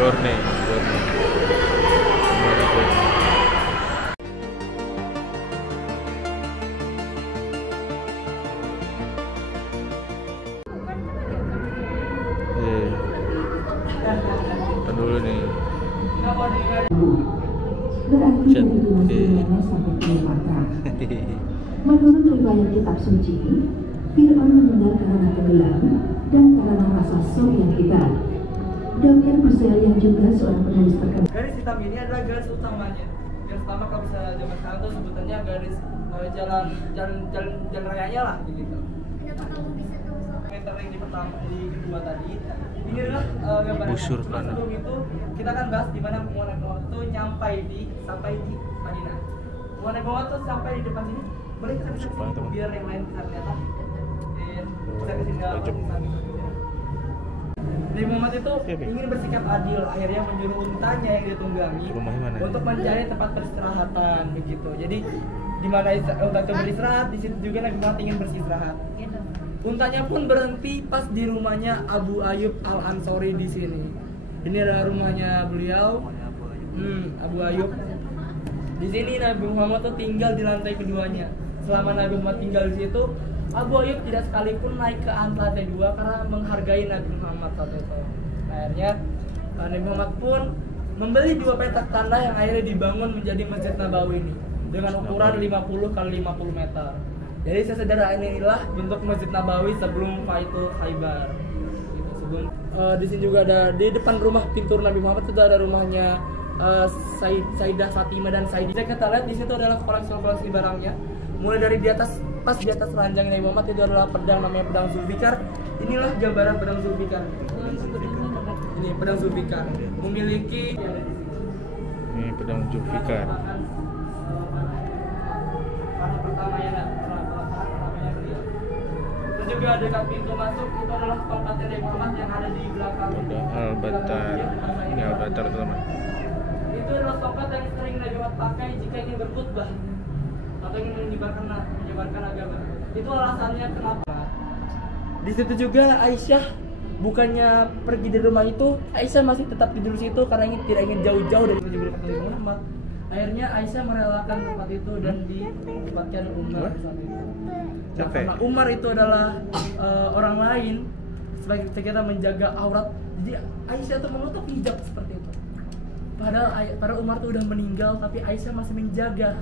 Journey. Kita dulu nih. Berarti durasinya sampai kilometer. Menurut riwayat kitab suci, Fir'aun meninggal karena tenggelam dan karena rasa shock yang hebat. Dr. Perselian juga seorang penulis terkenal. Garis hitam ini adalah garis utamanya. Garis utama kalau bisa zaman sekarang tuh sebutannya garis jalan rayanya lah gitu. Meter yang di pertama di kedua tadi ini adalah gambaran. Sebelum itu kita kan bahas di mana Muhammad itu sampai di Madinah. Muhammad itu sampai di depan sini. Boleh kita bisa biar yang lain bisa lihat. Bisa kesini. Nabi Muhammad itu ingin bersikap adil, akhirnya menyuruh untanya yang dia tunggangi untuk mencari tempat peristirahatan begitu. Jadi di mana unta itu beristirahat, di situ juga Nabi Muhammad ingin beristirahat. Untanya pun berhenti pas di rumahnya Abu Ayyub Al-Ansori di sini. Ini adalah rumahnya beliau, Abu Ayyub. Di sini Nabi Muhammad tuh tinggal di lantai keduanya. Selama Nabi Muhammad tinggal di situ, Abu Ayyub tidak sekalipun naik ke lantai 2 karena menghargai Nabi Muhammad saat itu. Akhirnya Nabi Muhammad pun membeli 2 petak tanah yang akhirnya dibangun menjadi Masjid Nabawi ini dengan ukuran 50 kali 50 meter. Jadi sesederhana inilah bentuk Masjid Nabawi sebelum Fathul Khaybar. Gitu, sebelum di sini juga ada di depan rumah pintu Nabi Muhammad itu ada rumahnya Sayyidah Fatimah dan Sayyidi. Kita lihat di situ adalah koleksi barangnya. Mulai dari di atas, pas di atas ranjang Nabi Muhammad itu adalah pedang, namanya pedang Zulfikar. Inilah gambaran pedang Zulfikar. Ini pedang Zulfikar. Memiliki ini pedang Zulfikar. Pertama ya, namanya beliau. Terus juga dekat pintu masuk itu adalah tongkatnya Nabi Muhammad yang ada di belakang. Ada Al-Batar. Ini Al-Batar teman. Itu adalah tongkat yang sering Nabi Muhammad pakai jika ingin berkhutbah atau ingin menyebarkan agama. Itu alasannya kenapa. Di situ juga Aisyah bukannya pergi dari rumah itu, Aisyah masih tetap tidur di situ karena tidak ingin jauh-jauh dari Nabi Muhammad. Akhirnya Aisyah merelakan tempat itu dan ditempatkan Umar saat itu. Nah, karena Umar itu adalah orang lain sebagai kita menjaga aurat, jadi Aisyah itu menutup hijab seperti itu. Padahal Umar itu udah meninggal tapi Aisyah masih menjaga.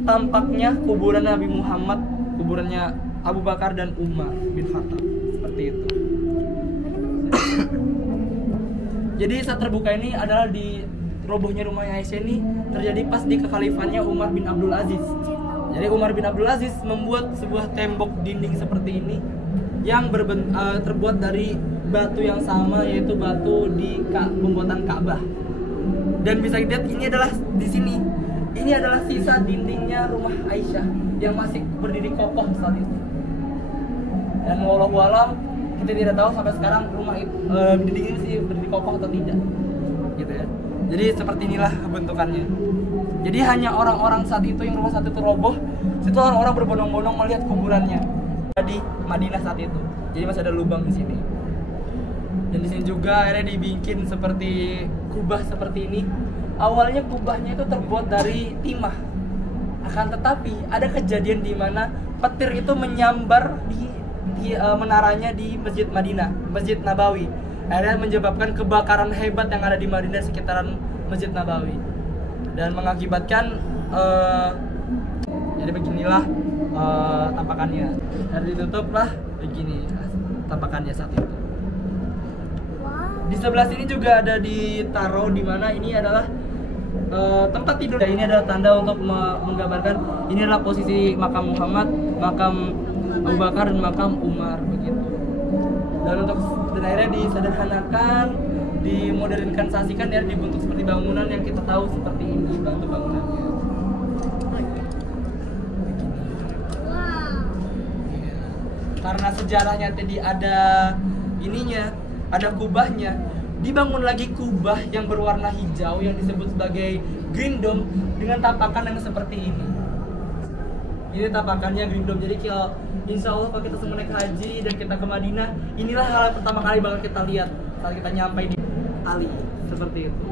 Tampaknya kuburan Nabi Muhammad, kuburannya Abu Bakar dan Umar bin Khattab seperti itu. Jadi saat terbuka ini adalah di robohnya rumahnya Aisyah ini terjadi pas di kekhalifannya Umar bin Abdul Aziz. Jadi Umar bin Abdul Aziz membuat sebuah tembok dinding seperti ini yang terbuat dari batu yang sama, yaitu batu di pembuatan Ka'bah. Dan bisa dilihat ini adalah di sini. Ini adalah sisa dindingnya rumah Aisyah yang masih berdiri kokoh saat itu. Dan wallahu alam kita tidak tahu sampai sekarang rumah itu dinding ini sih berdiri kokoh atau tidak. Gitu ya. Jadi seperti inilah bentukannya. Jadi hanya orang-orang saat itu yang rumah saat itu roboh, situ orang-orang berbondong-bondong melihat kuburannya di Madinah saat itu. Jadi masih ada lubang di sini. Dan di sini juga akhirnya dibikin seperti kubah seperti ini. Awalnya kubahnya itu terbuat dari timah. Akan tetapi ada kejadian di mana petir itu menyambar di menaranya di Masjid Madinah, Masjid Nabawi. Akhirnya menyebabkan kebakaran hebat yang ada di Madinah sekitaran Masjid Nabawi. Dan mengakibatkan jadi beginilah tampakannya. Dan ditutuplah begini tampakannya saat itu. Di sebelah sini juga ada ditaruh di mana ini adalah tempat tidur. Dan ini adalah tanda untuk menggambarkan ini adalah posisi makam Muhammad, makam Abu Bakar dan makam Umar begitu. Dan akhirnya disederhanakan, dimodernisasikan dan dibentuk seperti bangunan yang kita tahu seperti ini bentuk bangunannya. Karena sejarahnya tadi ada ininya, ada kubahnya, dibangun lagi kubah yang berwarna hijau yang disebut sebagai Green Dome dengan tampakan yang seperti ini. Ini tampakannya Green Dome. Jadi kalau insya Allah kalau kita semua naik haji dan kita ke Madinah, inilah hal pertama kali bakal kita lihat saat kita nyampe di. Ali, seperti itu.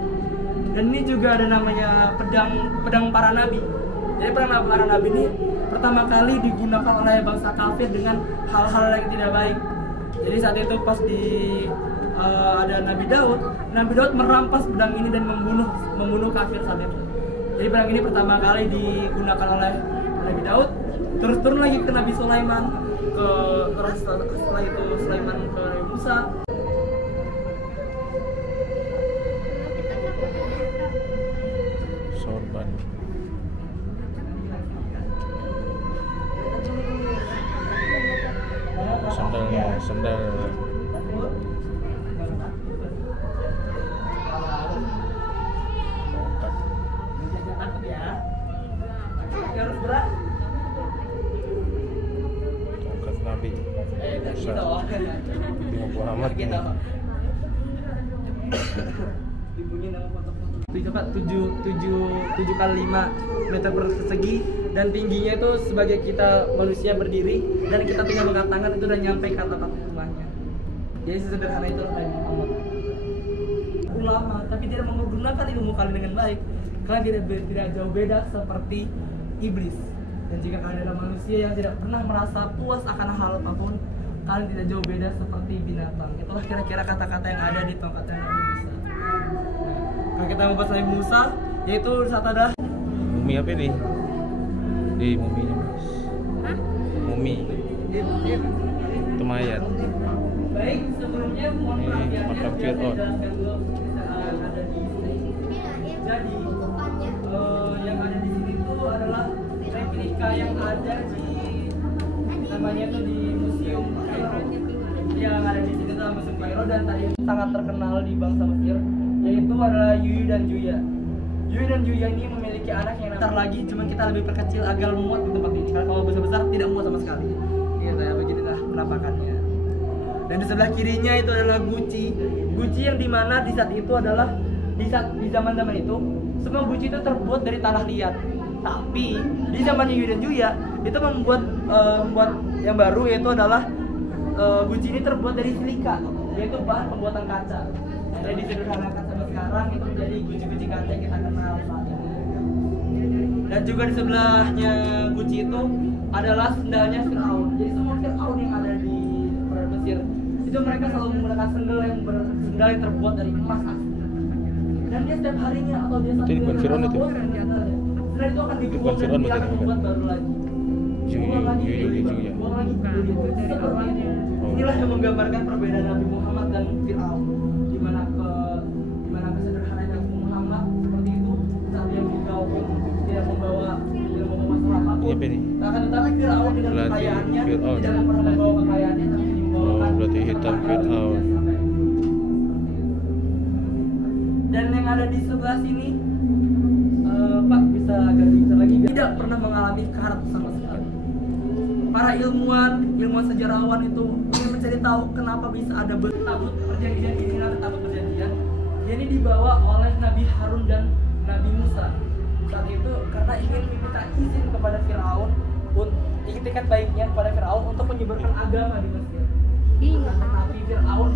Dan ini juga ada namanya pedang para nabi. Jadi pedang para nabi ini pertama kali digunakan oleh bangsa kafir dengan hal-hal yang tidak baik. Jadi saat itu pas ada Nabi Daud merampas pedang ini dan membunuh kafir saat itu. Jadi pedang ini pertama kali digunakan oleh Nabi Daud, terus turun lagi ke Nabi Sulaiman, terus setelah itu Sulaiman ke Nabi Musa. Sorban. Sandal. Takut ya. Harus berat. Tongkat Nabi. Gitu. Nabi Muhammad. Gitu. Dibunyi nama foto-foto. Coba 7 kali 5 meter persegi dan tingginya itu sebagai kita manusia berdiri dan kita tinggal mengangkat tangan itu udah nyampe ke atap rumahnya. Jadi sesederhana itu Nabi Muhammad. Ulama tapi tidak menggunakan ilmu kalian dengan baik. Kalian tidak jauh beda seperti iblis. Dan jika kalian adalah manusia yang tidak pernah merasa puas akan hal apapun, kalian tidak jauh beda seperti binatang. Itulah kira-kira kata-kata yang ada di tongkatnya Nabi Musa. Kalau kita membahas Nabi Musa, yaitu saat ada Mumi apa ini? Di muminya mas. Mumi. Itu mayat. Baik, sebelumnya mohon perhatiannya makam biar saya Fir'aun. jelaskan dulu ada di sini. Jadi yang ada di sini itu adalah replika yang ada di namanya itu di Museum Kairo. Yang ada di sini adalah Museum Kairo dan tadi sangat terkenal di bangsa Mesir, yaitu adalah Yuyu dan Juya. Yuyu dan Juya ini memiliki anak yang besar lagi, cuman kita lebih perkecil agar muat di tempat ini. Karena kalau besar-besar tidak muat sama sekali. Gitu ya, beginilah penampakannya. Dan di sebelah kirinya itu adalah Gucci. Gucci yang dimana di saat itu adalah di zaman-zaman itu semua Gucci itu terbuat dari tanah liat. Tapi di zaman Yuyu dan Juya itu membuat yang baru, yaitu adalah Gucci ini terbuat dari silika, yaitu bahan pembuatan kaca. Jadi disederhanakan sampai sekarang itu menjadi Gucci kaca yang kita kenal saat ini. Dan juga di sebelahnya Gucci itu adalah sendalnya Fir'aun. Jadi semua Fir'aun yang ada di Mesir itu mereka selalu menggunakan sendal yang terbuat dari emas asli. Dan dia setiap harinya atau dia Itu bukan Fir'aun itu? Sendal itu akan dibuang bukan dan Fir'aun dia akan berarti, dibuat baru lagi. Juya. Buang lagi. Seperti itu. Inilah yang menggambarkan perbedaan Nabi Muhammad dan Fir'aun. Dimana kesederhanaan Nabi Muhammad seperti itu saat dia bergaul tidak membawa masalah apapun. Ini apa ini? Akan tetapi Fir'aun dengan Berarti kekayaannya Fir'aun. tidak pernah membawa kekayaannya, tapi membawakan berarti hitam Fir'aun. Dan yang ada di sebelah sini, Pak bisa agak bisa lagi, tidak pernah mengalami karat sama sekali. Para ilmuwan sejarawan itu ingin mencari tahu kenapa bisa ada tabut perjanjian ini, tabut perjanjian. Ini dibawa oleh Nabi Harun dan Nabi Musa saat itu karena ingin meminta izin kepada Fir'aun, itikat baiknya kepada Fir'aun untuk menyebarkan agama di Mesir. Tapi Fir'aun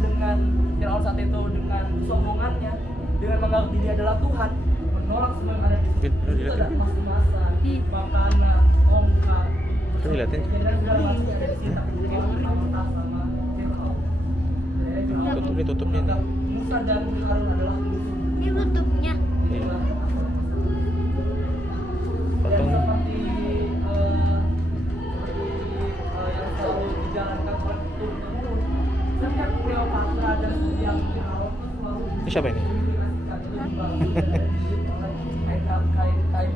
saat itu dengan sombongannya, dengan menganggap diri adalah Tuhan, menolak semua yang ada di situ. Itu ada emas-emasan, makanan, tongkat. Coba liatin. Dan segala macam dari situ. Sama Fir'aun. Tutupnya nih. Musa dan Harun adalah musuh. Ini bentuknya. Patung. Dan seperti yang selalu dijalankan oleh turun-temurun, setiap Cleopatra dan yang Fir'aun itu selalu Ini siapa ini? kain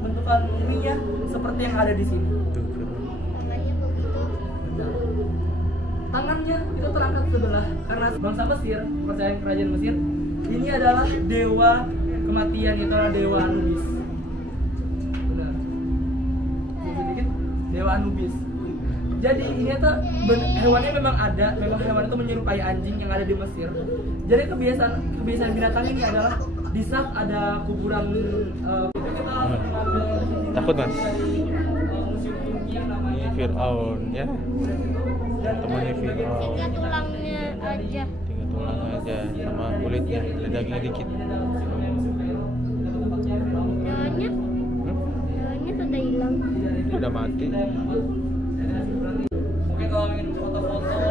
bentukan muminya seperti yang ada di sini. Namanya begitu. Benar. Tangannya itu terangkat sebelah karena bangsa Mesir, kepercayaan kerajaan Mesir, ini adalah dewa kematian, itu adalah dewa Anubis. Benar. Sedikit dewa Anubis. Jadi ini tuh hewannya memang ada, memang hewan itu menyerupai anjing yang ada di Mesir. Jadi kebiasaan binatang ini adalah di saat ada kuburan Takut mas? museum Turki yang namanya Ini Fir'aun ya. Temannya Fir'aun. Tinggal tulangnya aja. Tinggal tulang aja sama kulit. kulitnya, ada dagingnya dikit. Daunnya, Hmm? daunnya sudah hilang. Udah mati. Oke, kalau ingin foto-foto